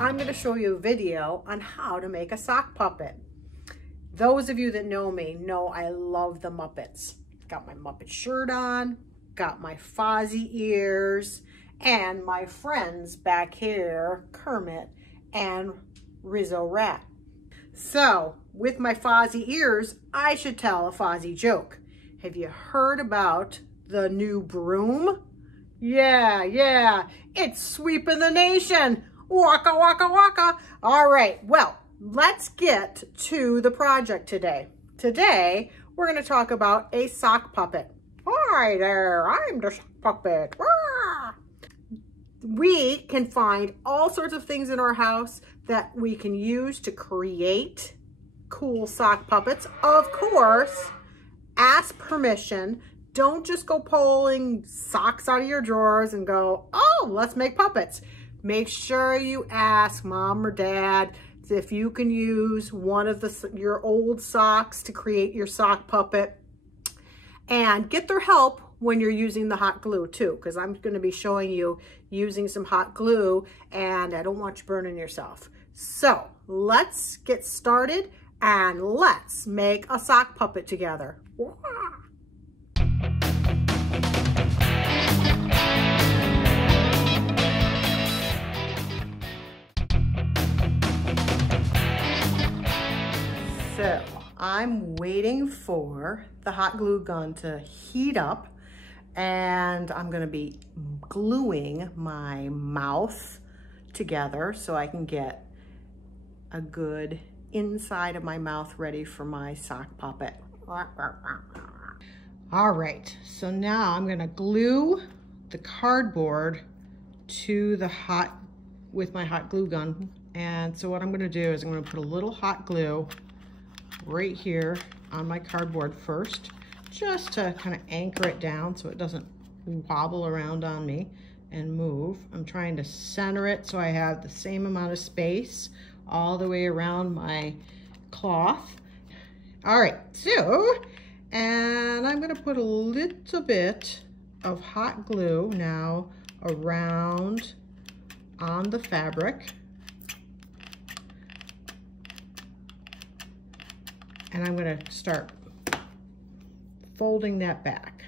I'm going to show you a video on how to make a sock puppet. Those of you that know me know I love the Muppets. Got my Muppet shirt on, got my Fozzie ears, and my friends back here, Kermit and Rizzo Rat. So, with my Fozzie ears, I should tell a Fozzie joke. Have you heard about the new broom? Yeah, it's sweeping the nation. Waka, waka, waka. All right, well, let's get to the project today. Today, we're going to talk about a sock puppet. Hi there, I'm the sock puppet. Wah! We can find all sorts of things in our house that we can use to create cool sock puppets. Of course, ask permission. Don't just go pulling socks out of your drawers and go, oh, let's make puppets. Make sure you ask mom or dad if you can use one of your old socks to create your sock puppet. And get their help when you're using the hot glue too, because I'm going to be showing you using some hot glue and I don't want you burning yourself. So let's get started and let's make a sock puppet together. So I'm waiting for the hot glue gun to heat up and I'm going to be gluing my mouth together so I can get a good inside of my mouth ready for my sock puppet. All right, so now I'm going to glue the cardboard to the with my hot glue gun. And so what I'm going to do is I'm going to put a little hot glue right here on my cardboard first, just to kind of anchor it down so it doesn't wobble around on me and move. I'm trying to center it so I have the same amount of space all the way around my cloth. All right, so, and I'm gonna put a little bit of hot glue now around on the fabric. And I'm gonna start folding that back.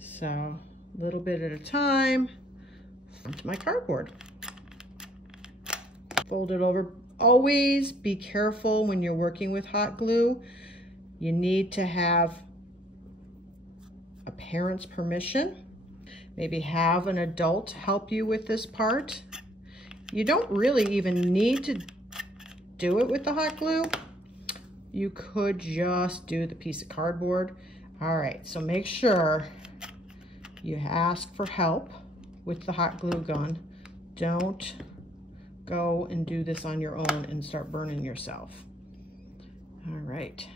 So a little bit at a time onto my cardboard. Fold it over. Always be careful when you're working with hot glue. You need to have a parent's permission. Maybe have an adult help you with this part. You don't really even need to do it with the hot glue. You could just do the piece of cardboard. All right, so make sure you ask for help with the hot glue gun. Don't go and do this on your own and start burning yourself. All right,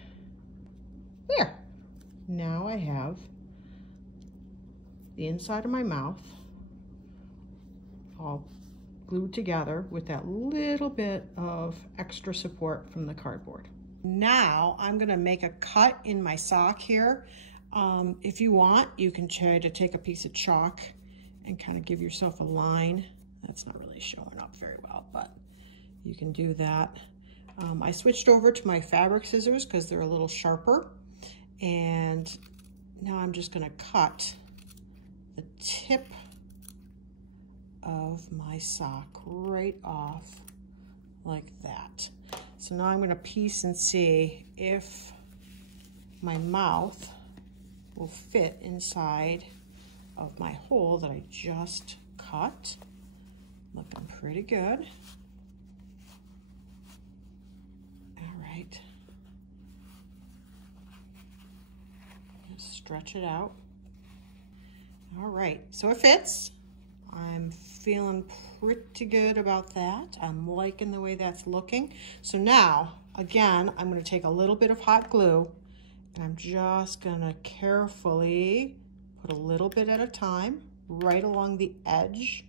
there. Now I have the inside of my mouth all glued together with that little bit of extra support from the cardboard. Now I'm gonna make a cut in my sock here. If you want, you can try to take a piece of chalk and kind of give yourself a line. That's not really showing up very well, but you can do that. I switched over to my fabric scissors because they're a little sharper. And now I'm just gonna cut the tip of my sock right off like that. So now I'm going to piece and see if my mouth will fit inside of my hole that I just cut. Looking pretty good. All right. Just stretch it out. All right, so it fits. I'm feeling pretty good about that. I'm liking the way that's looking. So now, again, I'm gonna take a little bit of hot glue and I'm just gonna carefully put a little bit at a time right along the edge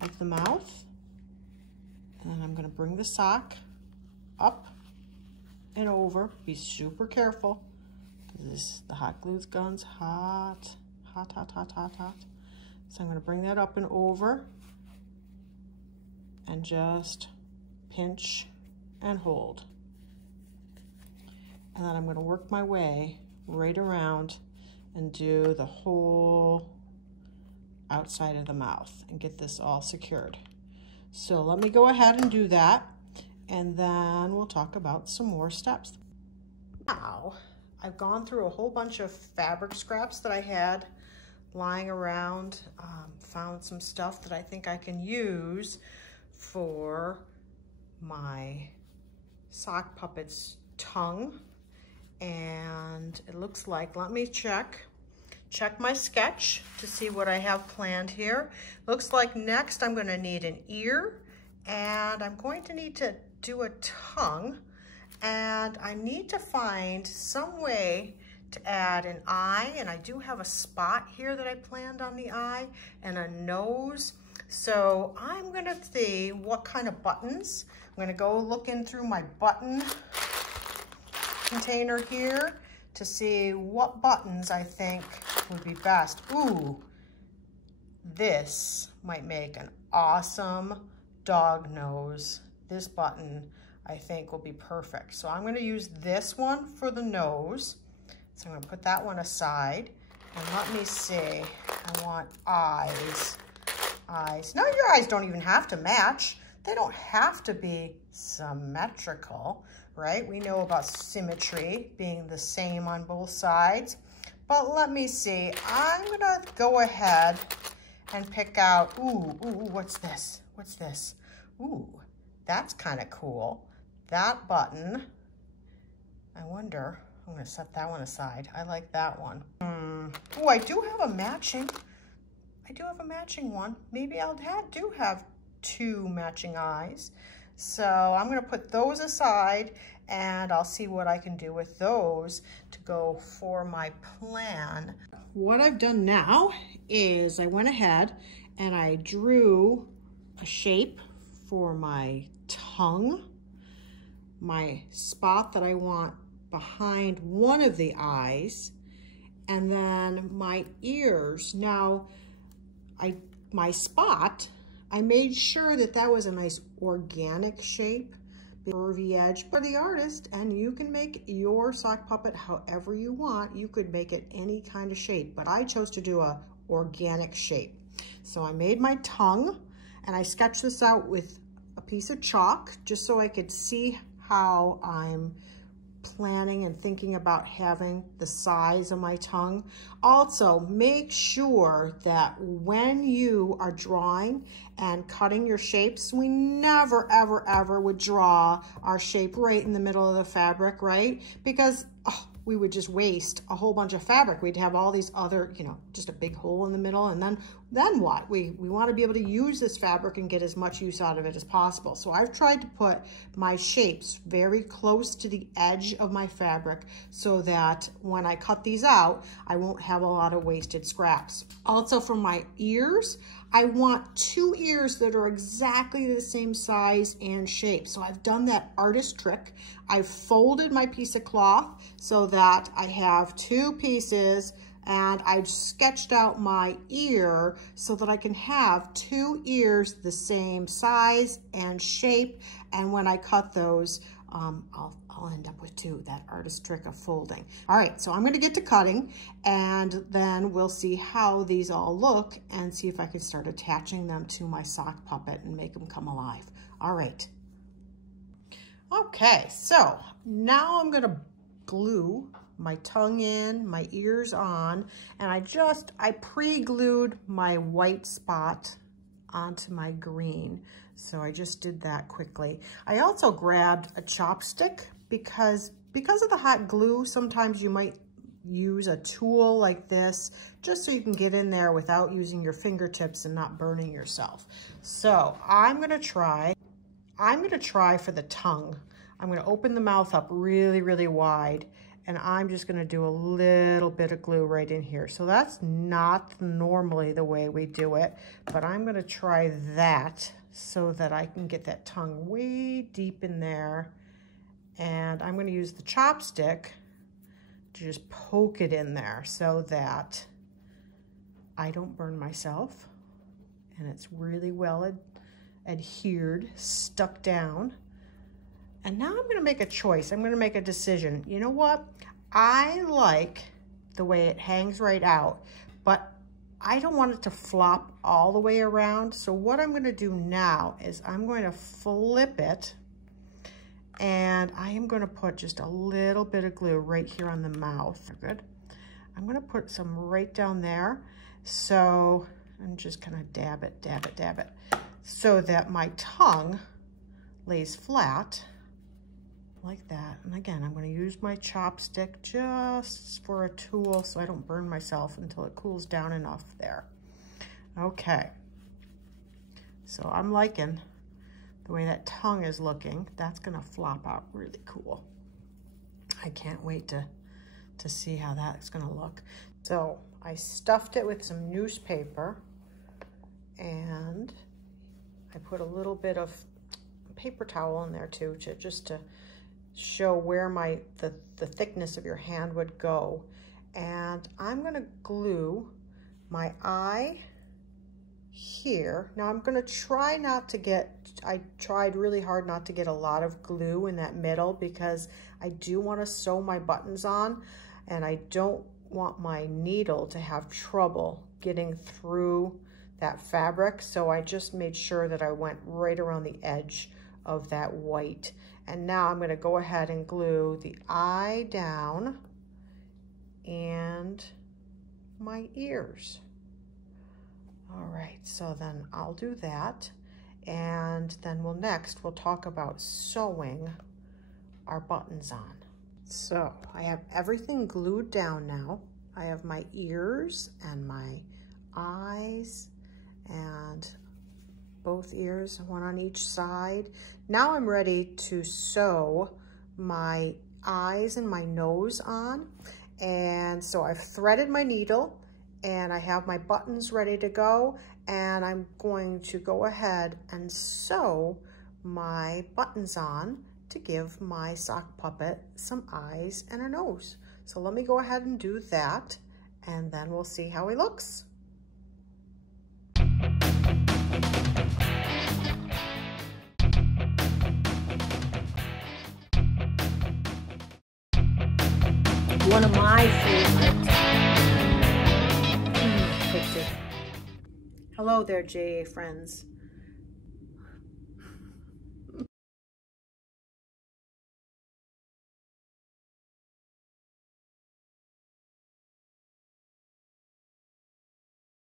of the mouth. And then I'm gonna bring the sock up and over. Be super careful because the hot glue gun's hot. Hot, hot, hot, hot, hot. So I'm going to bring that up and over and just pinch and hold. And then I'm going to work my way right around and do the whole outside of the mouth and get this all secured. So let me go ahead and do that, and then we'll talk about some more steps. Now, I've gone through a whole bunch of fabric scraps that I had lying around, found some stuff that I think I can use for my sock puppet's tongue. And it looks like, let me check my sketch to see what I have planned here. Looks like next I'm gonna need an ear, and I'm going to need to do a tongue, and I need to find some way to add an eye, and I do have a spot here that I planned on the eye, and a nose. So I'm gonna see what kind of buttons. I'm gonna go looking through my button container here to see what buttons I think would be best. Ooh, this might make an awesome dog nose. This button I think will be perfect. So I'm gonna use this one for the nose. So I'm gonna put that one aside, and let me see, I want eyes. Now your eyes don't even have to match. They don't have to be symmetrical, right? We know about symmetry being the same on both sides. But let me see, I'm gonna go ahead and pick out, ooh, what's this? What's this? Ooh, that's kind of cool. That button, I wonder, I'm gonna set that one aside. I like that one. Oh, I do have a matching one. Maybe I'll do have two matching eyes. So I'm gonna put those aside, and I'll see what I can do with those to go for my plan. What I've done now is I went ahead and I drew a shape for my tongue, my spot that I want behind one of the eyes, and then my ears. Now, my spot, I made sure that that was a nice organic shape, curvy edge for the artist, and you can make your sock puppet however you want. You could make it any kind of shape, but I chose to do a organic shape. So I made my tongue, and I sketched this out with a piece of chalk just so I could see how I'm planning and thinking about having the size of my tongue. Also, make sure that when you are drawing and cutting your shapes, we never, ever, ever would draw our shape right in the middle of the fabric, right? Because we would just waste a whole bunch of fabric. We'd have all these other, just a big hole in the middle, and then what? We want to be able to use this fabric and get as much use out of it as possible. So I've tried to put my shapes very close to the edge of my fabric so that when I cut these out, I won't have a lot of wasted scraps. Also, for my ears, I want two ears that are exactly the same size and shape. So I've done that artist trick. I've folded my piece of cloth so that I have two pieces, and I've sketched out my ear so that I can have two ears the same size and shape. And when I cut those, I'll end up with two, that artist trick of folding. All right, so I'm gonna get to cutting, and then we'll see how these all look and see if I can start attaching them to my sock puppet and make them come alive. All right. Okay, so now I'm gonna glue my tongue in, my ears on, and I pre-glued my white spot onto my green. So I just did that quickly. I also grabbed a chopstick because of the hot glue, sometimes you might use a tool like this just so you can get in there without using your fingertips and not burning yourself. So I'm gonna try for the tongue. I'm gonna open the mouth up really, really wide, and I'm just gonna do a little bit of glue right in here. So that's not normally the way we do it, but I'm gonna try that so that I can get that tongue way deep in there. And I'm gonna use the chopstick to just poke it in there so that I don't burn myself, and it's really well adhered, stuck down. And now I'm gonna make a choice. I'm gonna make a decision. You know what? I like the way it hangs right out, but I don't want it to flop all the way around. So what I'm gonna do now is I'm going to flip it, and I am gonna put just a little bit of glue right here on the mouth. Good. I'm gonna put some right down there. So I'm just gonna dab it, dab it, dab it, so that my tongue lays flat like that. And again, I'm going to use my chopstick just for a tool so I don't burn myself until it cools down enough there. Okay, so I'm liking the way that tongue is looking. That's going to flop out really cool. I can't wait to see how that's going to look. So I stuffed it with some newspaper, and I put a little bit of paper towel in there too, just to show where the thickness of your hand would go. And I'm going to glue my eye here. Now I'm going to try not to get, I tried really hard not to get a lot of glue in that middle, because I do want to sew my buttons on, and I don't want my needle to have trouble getting through that fabric. So I just made sure that I went right around the edge of that white. And now I'm going to go ahead and glue the eye down and my ears. All right, so then I'll do that. And then we'll talk about sewing our buttons on. So I have everything glued down now. I have my ears and my eyes, and both ears, one on each side. Now I'm ready to sew my eyes and my nose on. And so I've threaded my needle, and I have my buttons ready to go, and I'm going to go ahead and sew my buttons on to give my sock puppet some eyes and a nose. So let me go ahead and do that, and then we'll see how he looks. One of my favorites. Hello there, JA friends.